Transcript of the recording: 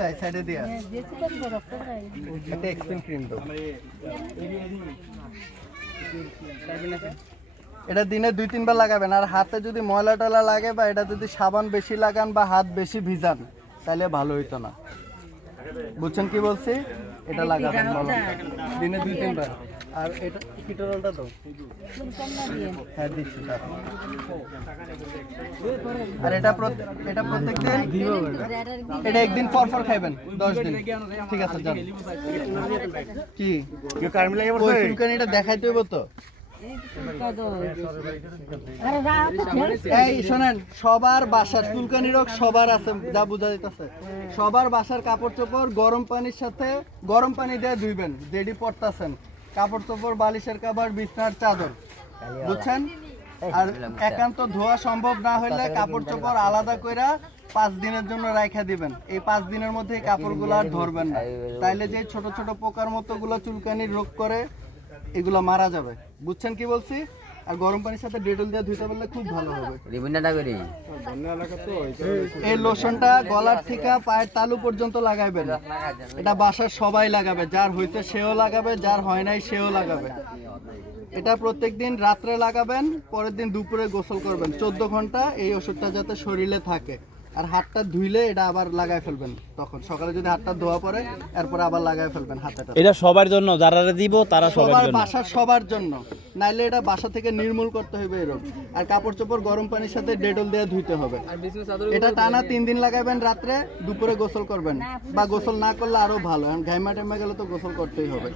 চুলকায় সাইডে দিয়া একটা এক্সপেন ক্রিম দাও। এটা দিনে 2-3 বার লাগাবেন। আর হাতে যদি ময়লা টলা লাগে বা এটা যদি সাবান বেশি লাগান বা হাত বেশি ভিজান তাহলে ভালো হইতো না। বুঝছেন কি বলছি? এটা লাগাবেন মলমটা দিনে 2-3 বার। আর এটা কিটোরলটা দাও। হ্যাঁ দিচ্ছি। আর এটা প্রত্যেকদিন এটা একদিন পর পর খাইবেন 10 দিন। ঠিক আছে যান। কি চুলকানিটা দেখাইতে হইব তো। এই শোনেন, সবার বাসার চুলকানি রোগ সবার আছে, যা বোঝা যাইতেছে। সবার বাসার কাপড় চোপড় গরম পানির সাথে গরম পানি দিয়ে ধুইবেন, যেটি পড়তাছেন কাপড় চোপড়, বালিশের কভার, বিছনার চাদর, বুঝছেন? আর একান্ত ধোয়া সম্ভব না হলে কাপড় চোপড় আলাদা কইরা 5 দিনের জন্য রাইখা দিবেন। এই 5 দিনের মধ্যে এই কাপড়গুলো আর ধরবেন না, তাইলে যে ছোট ছোট পোকার মতো গুলো চুলকানির রোগ করে এগুলো মারা যাবে। বুঝছেন কি বলছি? আর গরম পানির সাথে ডেটল দিয়ে ধুইতে পারলে খুব ভালো হবে। এই লোশনটা গলার থেকে পায়ের তালু পর্যন্ত লাগাইবেন। এটা বাসার সবাই লাগাবে, যার হইছে সেও লাগাবে, যার হয় নাই সেও লাগাবে। এটা প্রত্যেকদিন রাত্রে লাগাবেন, পরের দিন দুপুরে গোসল করবেন। 14 ঘন্টা এই ওষুধটা যাতে শরীরে থাকে। আর হাতটা ধুইলে এটা আবার লাগাই ফেলবেন। তখন সকালে যদি হাতটা ধোয়া পড়ে এরপর আবার লাগাই ফেলবেন হাতটা। এটা সবার জন্য, যারা দিব তারা সবার জন্য, বাসার সবার জন্য। নাইলে এটা বাসা থেকে নির্মূল করতে হবে এই রোগ। আর কাপড় চোপড় গরম পানির সাথে ডেটল দিয়ে ধুইতে হবে। এটা টানা 3 দিন লাগাবেন, রাত্রে দুপুরে গোসল করবেন, বা গোসল না করলে আরো ভালো। এখন ঘাইমা টাইমা গেলে তো গোসল করতেই হবে।